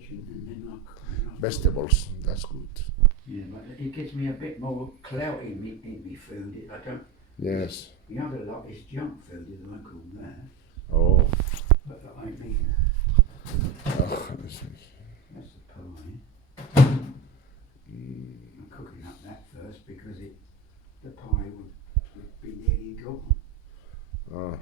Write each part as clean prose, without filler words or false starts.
veg and then I cook. Vegetables, that's good. Yeah, but it gives me a bit more clout in me food. I don't. Yes. The other lot is junk food, as I call that. Oh. But I mean, Oh, this is, that's the pie. I'm cooking up that first because the pie would be nearly gone. oh.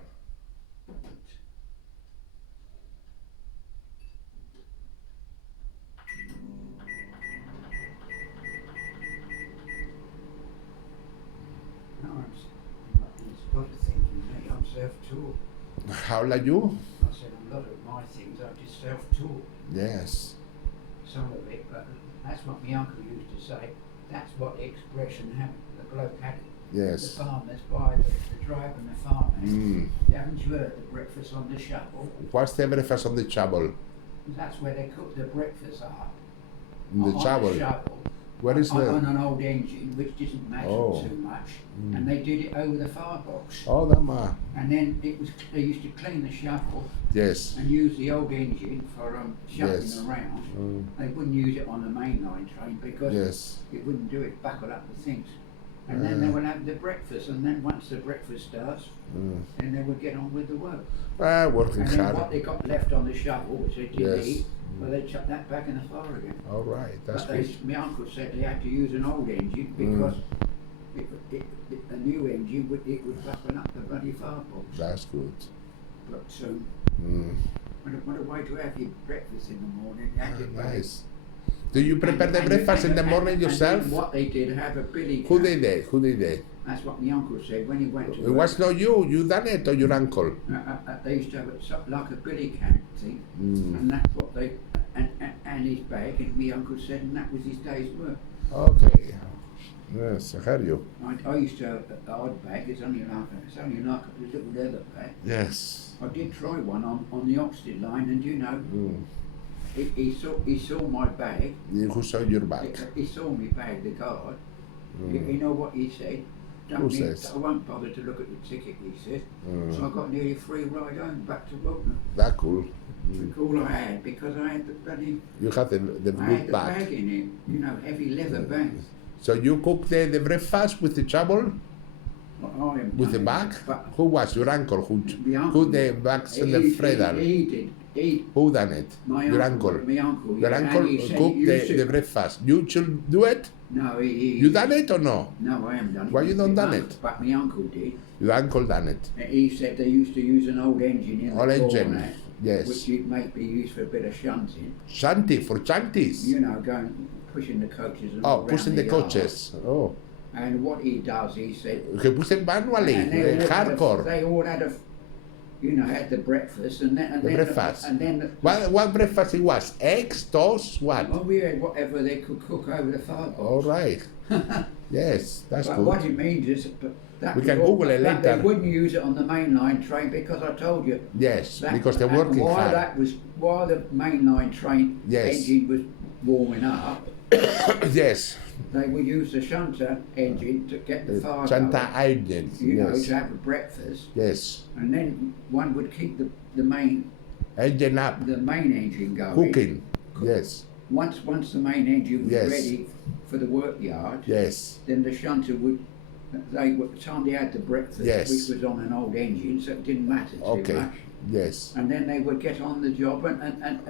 No, it's a lot of things with me. I'm self-taught. How like you? I said a lot of my things I'm just self-taught. Yes. Some of it, but that's what my uncle used to say. That's what the expression had. The bloke had it. Yes. The farmers buy the drive and the farmers. Haven't you heard the breakfast on the shovel? What's the breakfast on the shovel? That's where they cook the breakfast up. In the on shovel? The shovel. Where is on, the? on an old engine which didn't matter too much, and they did it over the firebox. Oh, Dama. And then they used to clean the shovel Yes. and use the old engine for shuffling Yes. around. They wouldn't use it on the mainline train because Yes. it wouldn't do it, buckle up the things. And then they would have the breakfast, and then once the breakfast starts, then they would get on with the work. Working And then hard. what they got left on the shovel, which they did Yes. eat, well, they chucked that back in the fire again. All right, that's But good. my uncle said they had to use an old engine because a new engine would buckle up the bloody firebox. That's good. But what a way to have your breakfast in the morning. You had your Nice. Do you prepare the breakfast in the morning yourself? And what they did, have a billy Who can. did it? Who did it? That's what my uncle said when he went to It was not you. You done it or your uncle? they used to have it like a billy can thing, and that's what they and his bag. And my uncle said, and that was his day's work. Okay. Yes, I heard you. I used to have an odd bag. It's only like a little leather bag. Yes. I did try one on the Oxted line, and you know, he saw my bag. Who saw your back? He saw me bag, the guard. You know what he said? Who says? I won't bother to look at the ticket, he said. So I got nearly free ride home back to Wilton. That cool. That's all I had because I had the bloody. You had the I had good the bag. bag in it, you know, heavy leather bag. So you cook the breakfast with the shovel? With the bag? Who was your uncle? Who the bags and the Fredal? He did. Who done it? Your uncle. My uncle. Your uncle cooked the breakfast. You should do it? No, You done it or no? No, I haven't done it. Why you don't done it? But my uncle did. Your uncle done it. He said they used to use an old engine in Old the engine, corner, yes. which it might be used for a bit of shunting. Shanty for shanties. You know, going pushing the coaches. And Oh, around pushing the yard. coaches. Oh. And what he does, he said. Que puse manually, and they all hardcore. They all had had the breakfast and then The breakfast. and then. What breakfast it was? Eggs, toast, what? Oh, we had whatever they could cook over the firebox. All right. Yes, that's But good. what it means is that We can Google it that they later. wouldn't use it on the mainline train because I told you. Yes, that, because they're and working hard. While the mainline train Yes. engine was warming up, Yes. they would use the shunter engine to get the fire Chanta going, Island. you know, Yes. to have a breakfast, Yes. and then one would keep the main Engine up. engine going. Cooking. Yes. Once the main engine was Yes. ready for the work yard, Yes. then the shunter would. By the time they had the breakfast, Yes. which was on an old engine, so it didn't matter too Okay. much. Yes. And then they would get on the job,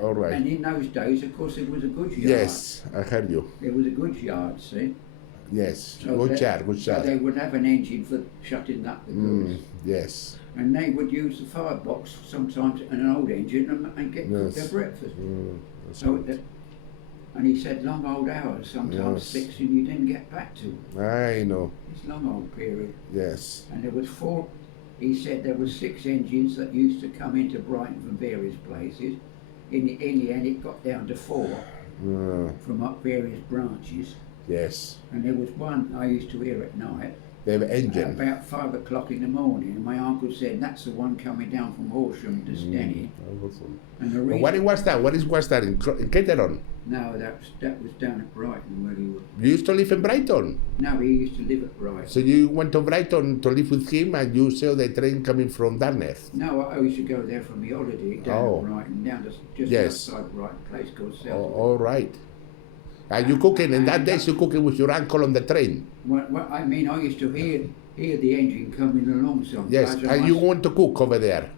All right. and in those days, of course, it was a goods yard. Yes, I heard you. It was a goods yard, see. Yes. So Good they- job, good So job. they would have an engine for shutting up the goods, Yes. and they would use the firebox sometimes in an old engine and get Yes. their breakfast. That's So, good. and he said long old hours, sometimes Yes. 6, and you didn't get back to. I know. It's long old period. Yes. And there was 4. He said there were 6 engines that used to come into Brighton from various places. In the end, it got down to 4 from up various branches. Yes. And there was one I used to hear at night. the engine. About 5 o'clock in the morning, and my uncle said that's the one coming down from Horsham to Stenny. And the reason, What was that? Was that in Cateron? No, that was down at Brighton where he was. You used to live in Brighton? No, he used to live at Brighton. So you went to Brighton to live with him and you saw the train coming from Dartmouth? No, I used to go there for my holiday down at Brighton, down to just outside Brighton, a place called South. All right. And you cooking, in that days you cooking with your uncle on the train? Well, I mean, I used to hear the engine coming along sometimes. Yes, and you want to cook over there?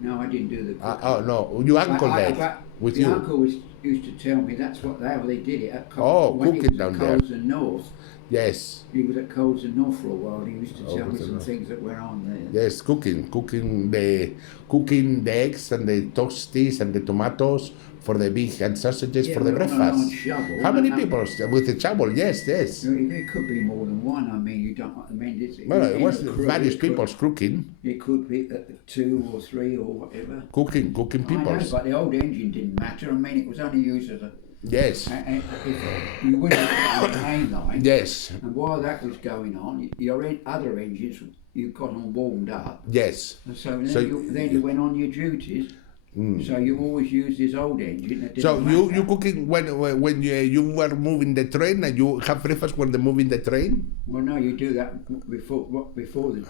No, I didn't do the cooking. Oh, no, your uncle did, with you? My uncle used to tell me that's how they did it at cooking down there. Colesden North. Yes. He was at Colesden North for a while, and he used to tell me some things that went on there. Yes, cooking the eggs and the toasties and the tomatoes for the beef and sausages for the breakfast. Shovel, How many people with the shovel? Yes. It could be more than one. I mean, you don't. I mean, it was various people's cooking. It could be 2 or 3 or whatever. Cooking people's. I know, but the old engine didn't matter. I mean, it was only used as a. Yes. If you went on the main line. Yes. And while that was going on, your other engines you got them warmed up. Yes. And so then you went on your duties. So you always used this old engine. So you cooking when you were moving the train and you have breakfast when they moving the train? Well, no, you do that before they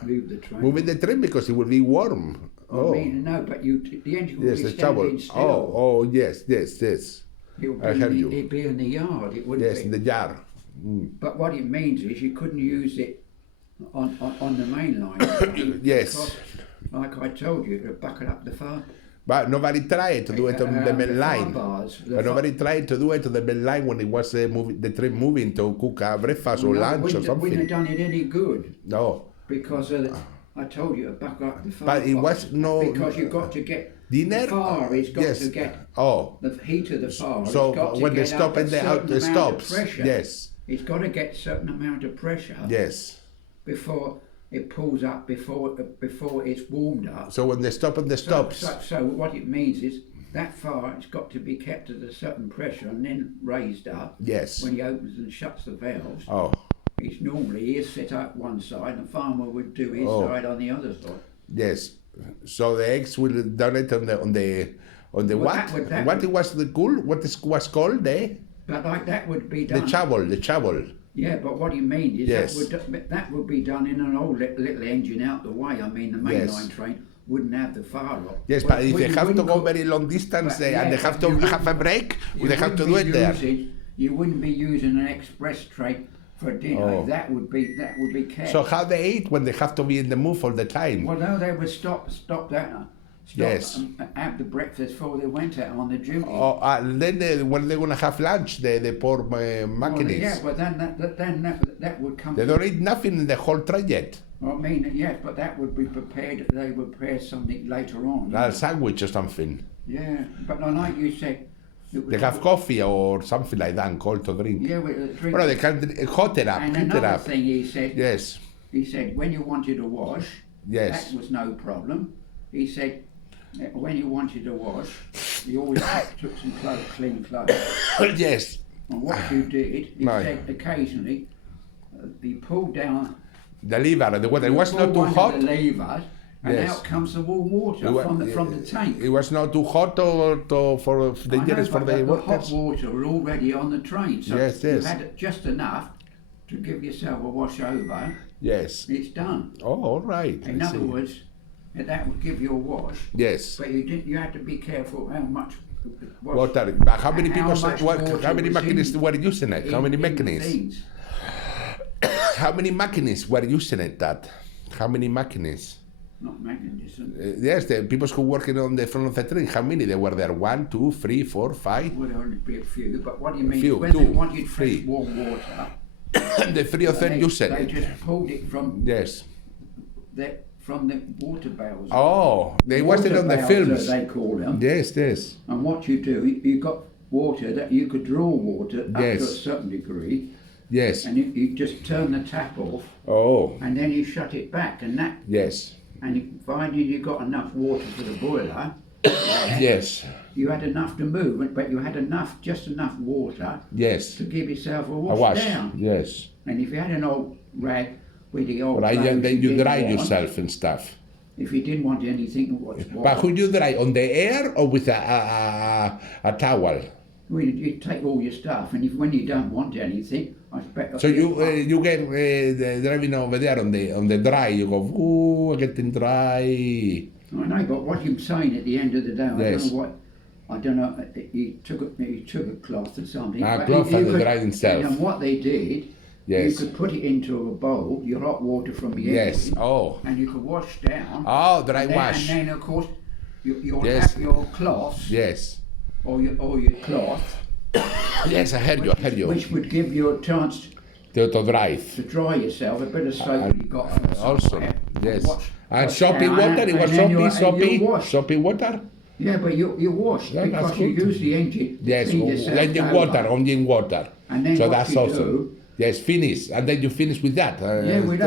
move the train. Moving the train because it will be warm. I mean, no, but the engine will be standing still. Oh, yes. I heard you. It'd be in the yard. It wouldn't be. Yes, in the yard. But what it means is you couldn't use it on the main line. Yes. Because, like I told you, to bucket up the fire. But nobody tried to do it on the main line. But nobody tried to do it on the main line when it was the train moving to cook a breakfast or lunch or something. Wouldn't have done it any good. No. Because I told you to bucket up the fire. But it was no. Because you've got to get dinner. The fire has got to get the heat of the fire. So when they stop and it stops. Yes. It's got to get a certain amount of pressure. Yes. Before it pulls up, before it's warmed up. So when they stop and they stops. So what it means is that fire has got to be kept at a certain pressure and then raised up. Yes. When he opens and shuts the valves. Oh. It's normally he'll sit up one side and the farmer would do his side on the other side. Yes. So the eggs will done it on the what? What it was was called the? But like that would be done. The shovel. Yeah, but what he means is that would be done in an old little engine out the way. I mean, the mainline train wouldn't have the fire up. Yes, but if they have to go very long distance and they have to have a break, they have to do it there. You wouldn't be using an express train for dinner. Oh. That would be kept. So how they eat when they have to be in the move all the time? Well, no, they would stop that. And have the breakfast before they went out on the duty. Oh, and then when they're gonna have lunch, the poor machinists. Well, yeah, but then that would come. They don't eat nothing in the whole traject. Well, I mean, yes, but that would be prepared. They would prepare something later on. A sandwich or something. Yeah, but like you said. They have coffee or something like that, cold to drink. Yeah, drink. Well, they can hot it up, and heat it up. thing he said. Yes. He said when you wanted to wash. Yes. That was no problem. He said when you wanted to wash, you always took some clean clothes. Yes. And what you did, he said occasionally, you pulled down the lever, the water. It was not too hot. The levers, and out comes the warm water from the tank. It was not too hot for dangerous for the workers. The hot water was already on the train, so you had just enough to give yourself a wash over. Yes. It's done. Oh, all right. In other words, that would give you a wash. Yes. But you had to be careful how much water. How many people? How many machinists were using it? How many machinists? How many machinists were using it? How many machinists? Not machinists. Yes, the people who working on the front of the train. How many they were there? 1, 2, 3, 4, 5. Well, there only be a few. But what do you mean? Few, when 2, they wanted 3. Warm water. The 3 of them used it. They just pulled it from. Yes. From the water barrels. Oh, they watched it on the films. As they call them. Yes. And what you do, you got water that you could draw water up to a certain degree. Yes. And you just turn the tap off. Oh. And then you shut it back, and that. Yes. And you find you got enough water for the boiler. Yes. You had enough to move, but you had just enough water. Yes. To give yourself a wash down. Yes. And if you had an old rag with the old Right, clothes and then you didn't dry want. yourself and stuff. If you didn't want anything that was But who you dry, on the air or with a towel? well, you take all your stuff, and when you don't want anything, I expect. So you get driving over there on the dry, you go, ooh, I'm getting dry. I know, but what you're saying at the end of the day, Yes. I don't know. He took a cloth or something. A but cloth you and could- dried himself. And what they did, Yes. you could put it into a bowl, your hot water from the Yes. engine, Oh. and you could wash down. Oh, dry and then, wash. And then, of course, you'll Yes. have your cloths Yes. or your cloth, Yes, I heard you. which would give you a chance To dry. to dry yourself. A bit of soap you got from Also, somewhere. yes. Wash- And wash soapy down, water, it was and then you wash. soapy water. Yeah, but you wash Yeah, that's because you good. use the engine. to Yes, clean yourself engine over. water, engine water. And then So what that's you awesome. do- Yes, finish, and then you finish with that. Yeah, with that.